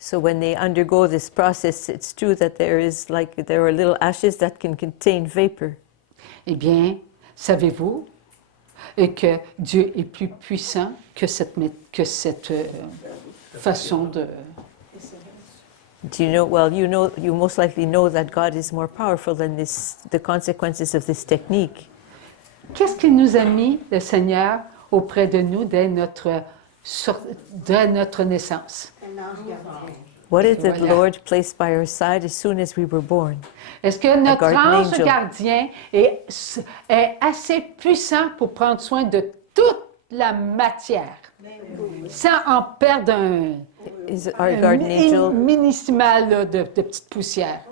So when they undergo this process, it's true that there are little ashes that can contain vapor. Eh bien, savez-vous que Dieu est plus puissant que cette façon de... Do you know? Well, you most likely know that God is more powerful than the consequences of this technique. Qu'est-ce qu'il nous a mis, le Seigneur, auprès de nous dès notre naissance? Un ange gardien. What did the Voilà. Lord place by our side as soon as we were born? Est-ce que notre guardian ange angel. gardien est assez puissant pour prendre soin de toute la matière, sans en perdre un Is our guardian angel? minimal là, de petites poussières?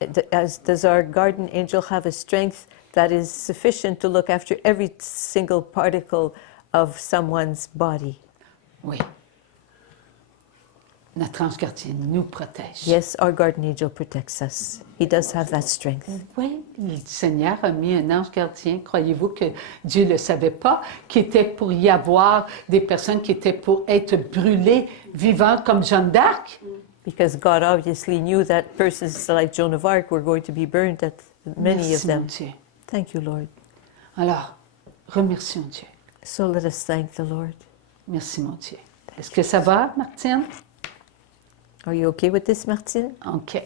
Does our guardian angel have a strength that is sufficient to look after every single particle of someone's body? Oui. notre ange gardien nous protège. Yes, our guardian angel protects us. He does have that strength. Oui, le Seigneur a mis un ange gardien. Croyez-vous que Dieu ne le savait pas, qu'il était pour y avoir des personnes qui étaient pour être brûlées vivantes comme Jeanne d'Arc? Because God obviously knew that persons like Joan of Arc were going to be burned, at many of Merci, mon them. Dieu. Thank you, Lord. Alors, remercions Dieu. So let us thank the Lord. Merci, mon Dieu. Est-ce que ça va, Martine? Are you okay with this, Martine? OK. Et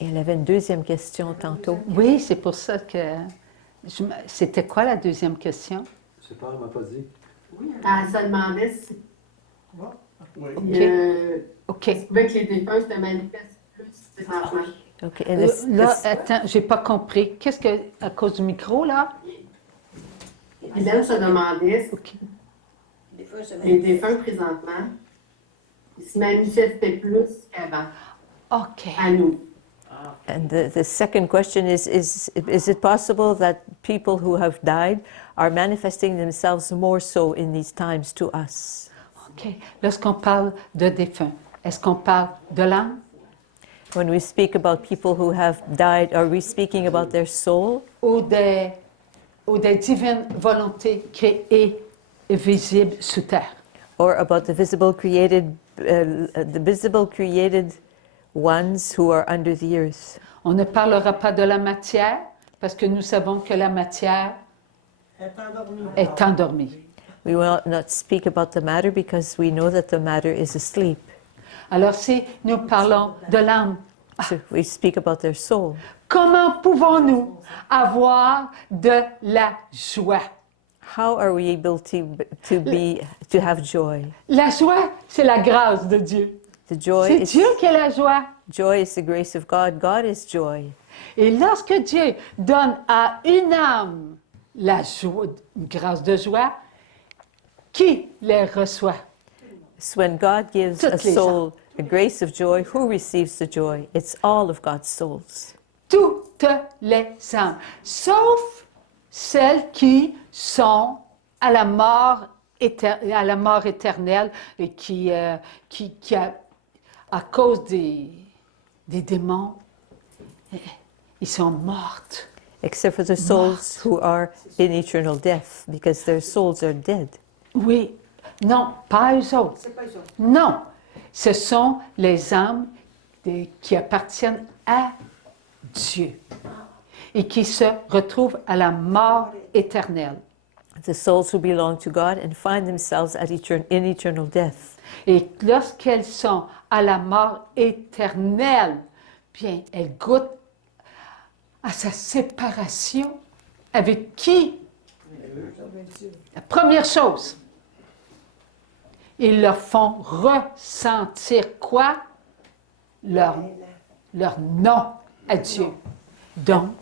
elle avait une deuxième question tantôt. Oui, c'est pour ça que... C'était quoi la deuxième question? Je sais pas, elle m'a pas dit. Elle se demandait si OK. elle trouvait que les défunts se manifestent plus présentement. Okay, and this, Là, attends, j'ai pas compris. Qu'est-ce que... À cause du micro, là? Hélène se demandait si OK. Des fois, ça les défunts présentement ils se manifestaient plus qu'avant, OK. à nous. and the second question is it possible that people who have died are manifesting themselves more so in these times to us? OK. Lorsqu'on parle de défunts, est-ce qu'on parle de l'âme? When we speak about people who have died, are we speaking about their soul Ou des divines volontés créées et visibles sous terre? or about the visible created ones who are under the earth? On ne parlera pas de la matière parce que nous savons que la matière est endormie. We will not speak about the matter because we know that the matter is asleep. Alors si nous parlons de l'âme, So we speak about their soul. comment pouvons-nous avoir de la joie? How are we able to have joy? La joie, c'est la grâce de Dieu. The joy C'est is Dieu qui est la joie. joy is the grace of God. God is joy. Et lorsque Dieu donne à une âme la joie, une grâce de joie, qui les reçoit? So when God gives a Toutes les soul a grace of joy, who receives the joy? It's all of God's souls. Toutes les âmes, sauf celles qui sont à la mort, éternelle et qui à cause des démons, ils sont mortes. Except for the souls who are in eternal death, because their souls are dead. Oui, non, pas eux autres. C'est pas eux autres. Non, ce sont les âmes qui appartiennent à Dieu et qui se retrouvent à la mort éternelle. The souls who belong to God and find themselves in eternal death. Et lorsqu'elles sont à la mort éternelle, bien, elles goûtent à sa séparation avec qui? La première chose, ils leur font ressentir quoi? Leur non à Dieu. Donc,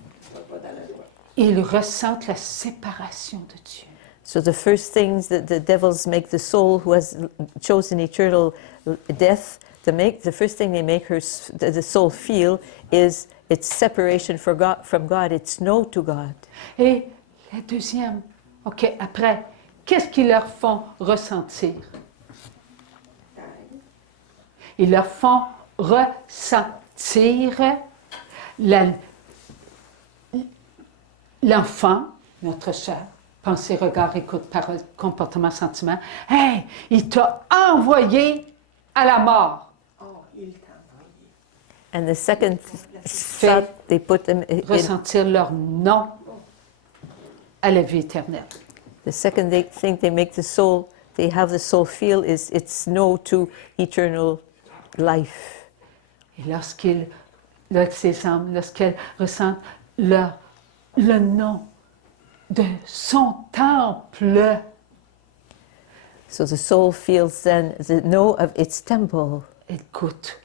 ils ressentent la séparation de Dieu. So the first things that the devils make the soul who has chosen eternal death, the first thing they make the soul feel is its separation from God, its no to God. Et la deuxième, OK, après, qu'est-ce qu'ils leur font ressentir? Ils leur font ressentir l'enfant, notre chair, pensée, regard, écoute, parole, comportement, sentiment. Hey, il t'a envoyé à la mort. And the second thought they put them in, Ressentir leur non à la vie éternelle. the second thing they make they have the soul feel is its no to eternal life. Et ces âmes, lorsqu'elles ressentent le nom de son temple, So the soul feels then the no of its temple. elles goûtent,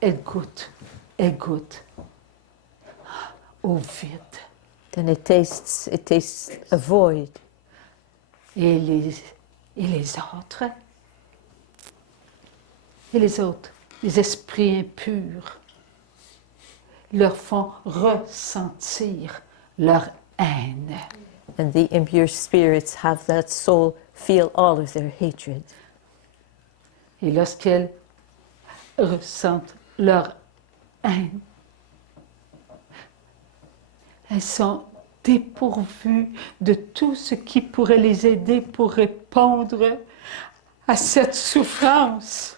elles goûtent, elles goûtent au vide. Then it tastes a void. Et les autres, les esprits impurs, leur font ressentir leur haine. And the impure spirits have that soul feel all of their hatred. Et lorsqu'elles ressentent leur haine. Elles sont dépourvues de tout ce qui pourrait les aider pour répondre à cette souffrance.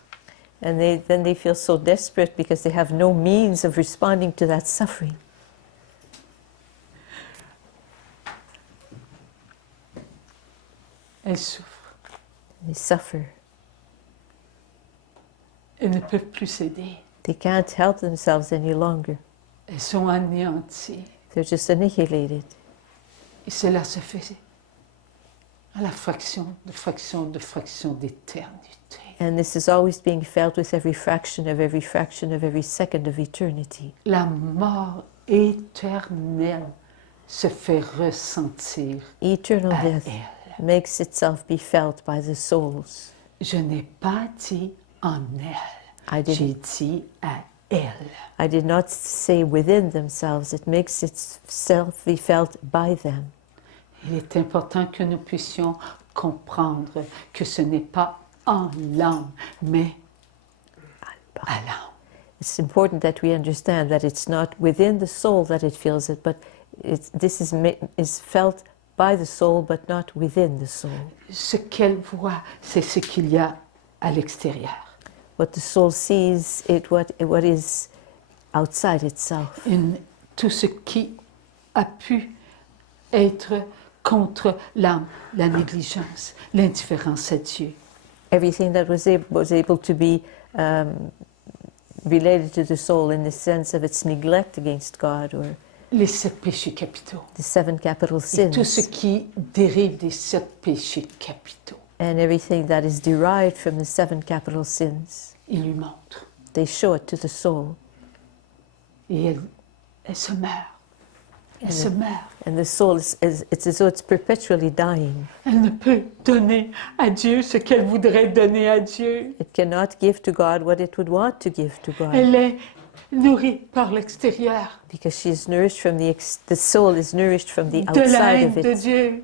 And then they feel so desperate because they have no means of responding to that suffering. Elles souffrent. They suffer. Elles ne peuvent plus s'aider. They can't help themselves any longer. Elles sont anéanties. They're just annihilated. Et cela se fait à la fraction d'éternité. And this is always being felt with every fraction of every second of eternity. La mort éternelle se fait ressentir Eternal à death elle. makes itself be felt by the souls. Je n'ai pas dit en elle, I j'ai did, dit à elle. I did not say within themselves, it makes itself be felt by them. Il est important que nous puissions comprendre que ce n'est pas en l'âme, mais à l'âme. It's important that we understand that it's not within the soul that it feels it, but this is felt by the soul, but not within the soul. Ce qu'elle voit, c'est ce qu'il y a à l'extérieur. What the soul sees, what is outside itself. Tout ce qui a pu être contre l'âme, la négligence, l'indifférence à Dieu. Everything that was able to be related to the soul in the sense of its neglect against God, or Les 7 péchés capitaux. the 7 capital Et tout ce sins, qui dérive des 7 péchés capitaux. and everything that is derived from the 7 capital sins. Il lui montre. They show it to the soul, Et elle se meurt. Elle se meurt. and the soul it's as though it's perpetually dying. Elle ne peut donner à Dieu ce qu'elle voudrait donner à Dieu. It cannot give to God what it would want to give to God, Elle est nourrie par l'extérieur, because she is nourished from the soul is nourished from the de la outside haine of de it. Dieu.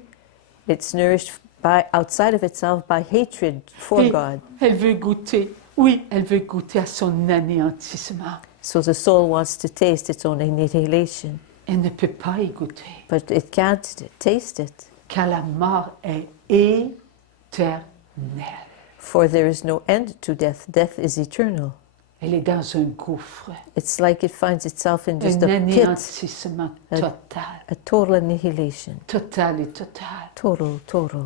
It's nourished by outside of itself by hatred for Et God. elle veut goûter, oui, elle veut goûter à son anéantissement. So the soul wants to taste its own annihilation, Elle ne peut pas y goûter, but it can't taste it, car la mort est éternelle. for there is no end to death. Death is eternal. Elle est dans un gouffre, It's like it finds itself in just un a pit, anéantissement total, a total annihilation. total et total. Total.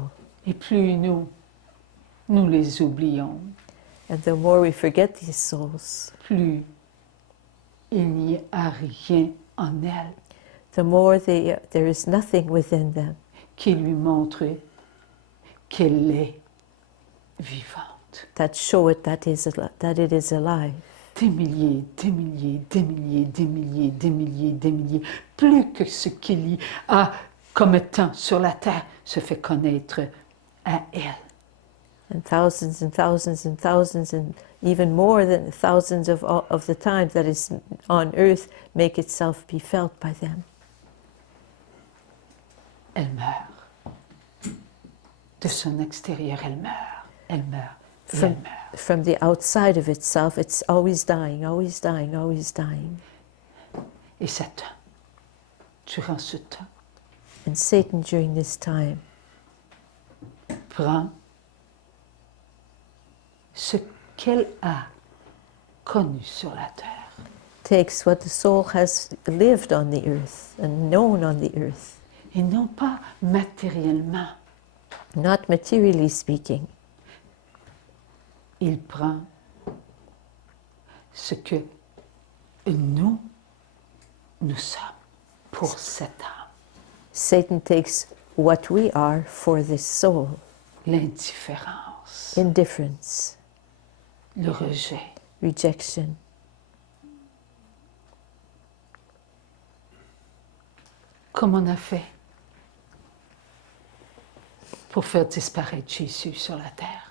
Et plus nous les oublions, And the more we forget these souls, plus il n'y a rien en elle the more there is nothing within them qui lui montre qu'elle est vivante. that show it that it is alive. Des milliers, des milliers, des milliers, des milliers, des milliers, des milliers, plus que ce qu'il y a comme temps sur la terre se fait connaître à elle. And thousands and thousands and thousands and even more than thousands of the time that is on earth make itself be felt by them. Elle meurt. De son extérieur, elle meurt. Elle meurt. Et elle meurt. From the outside of itself, it's always dying, always dying, always dying. Et Satan, durant ce temps, And Satan during this time prend ce qu'elle a connu sur la terre takes what the soul has lived on the earth and known on the earth, et non pas matériellement. not materially speaking. Il prend ce que nous sommes pour cette âme. Satan takes what we are for this soul, L'indifférence, indifference, le rejet. rejection. Comme on a fait pour faire disparaître Jésus sur la terre.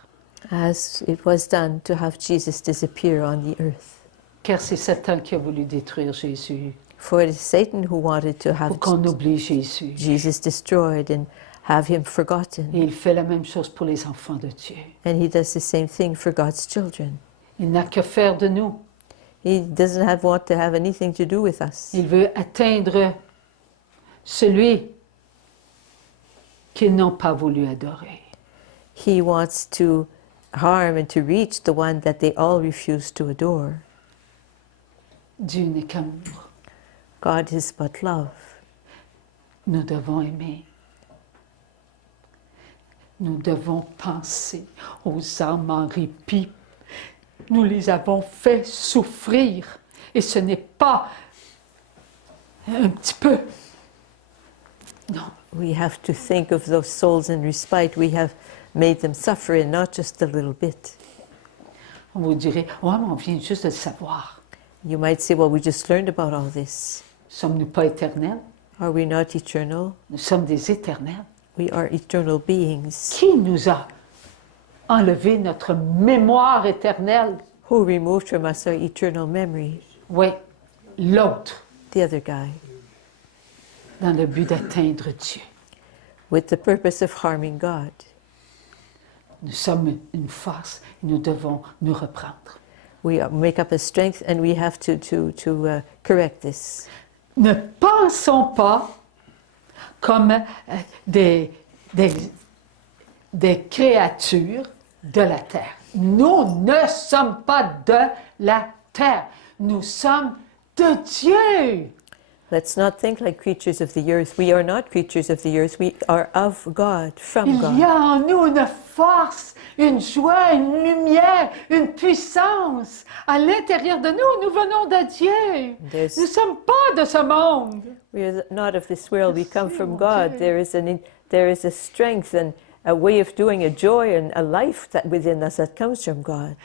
As it was done to have Jesus disappear on the earth. Car c'est Satan qui a voulu détruire Jésus, For it is Satan who wanted to have pour qu'on oublie Jésus. Jesus destroyed and have him forgotten. Et il fait la même chose pour les enfants de Dieu. And he does the same thing for God's children. Il n'a que faire de nous. He doesn't want to have anything to do with us. Il veut atteindre celui qu'ils n'ont pas voulu adorer. He wants to harm and to reach the one that they all refuse to adore. Dieu n'est qu'amour. God is but love. Nous devons aimer. Nous devons penser aux âmes en répit. Nous les avons fait souffrir. Et ce n'est pas un petit peu. Non, We have to think of those souls in respite. We have made them suffer, and not just a little bit. on vous dirait, ouais, mais on vient juste de le savoir. You might say, well, we just learned about all this. Sommes-nous pas éternels? Are we not eternal? Nous sommes des éternels. We are eternal beings. Qui nous a enlevé notre mémoire éternelle? Who removed from us our eternal memory? Oui, l'autre, The other guy, dans le but d'atteindre Dieu. with the purpose of harming God. Nous sommes une force, nous devons nous reprendre. We make up a strength, and we have to correct this. Ne pensons pas comme des créatures de la terre. Nous ne sommes pas de la terre. Nous sommes de Dieu. Let's not think like creatures of the earth. We are not creatures of the earth. We are of God, from Il y God. a en nous une force, une joie, une lumière, une puissance. À l'intérieur de nous, nous venons de Dieu. There's- Nous ne sommes pas de ce monde. We are not of this world. We come Merci, from mon God. Dieu. There is a strength and a way of doing, a joy and a life that within us that comes from God.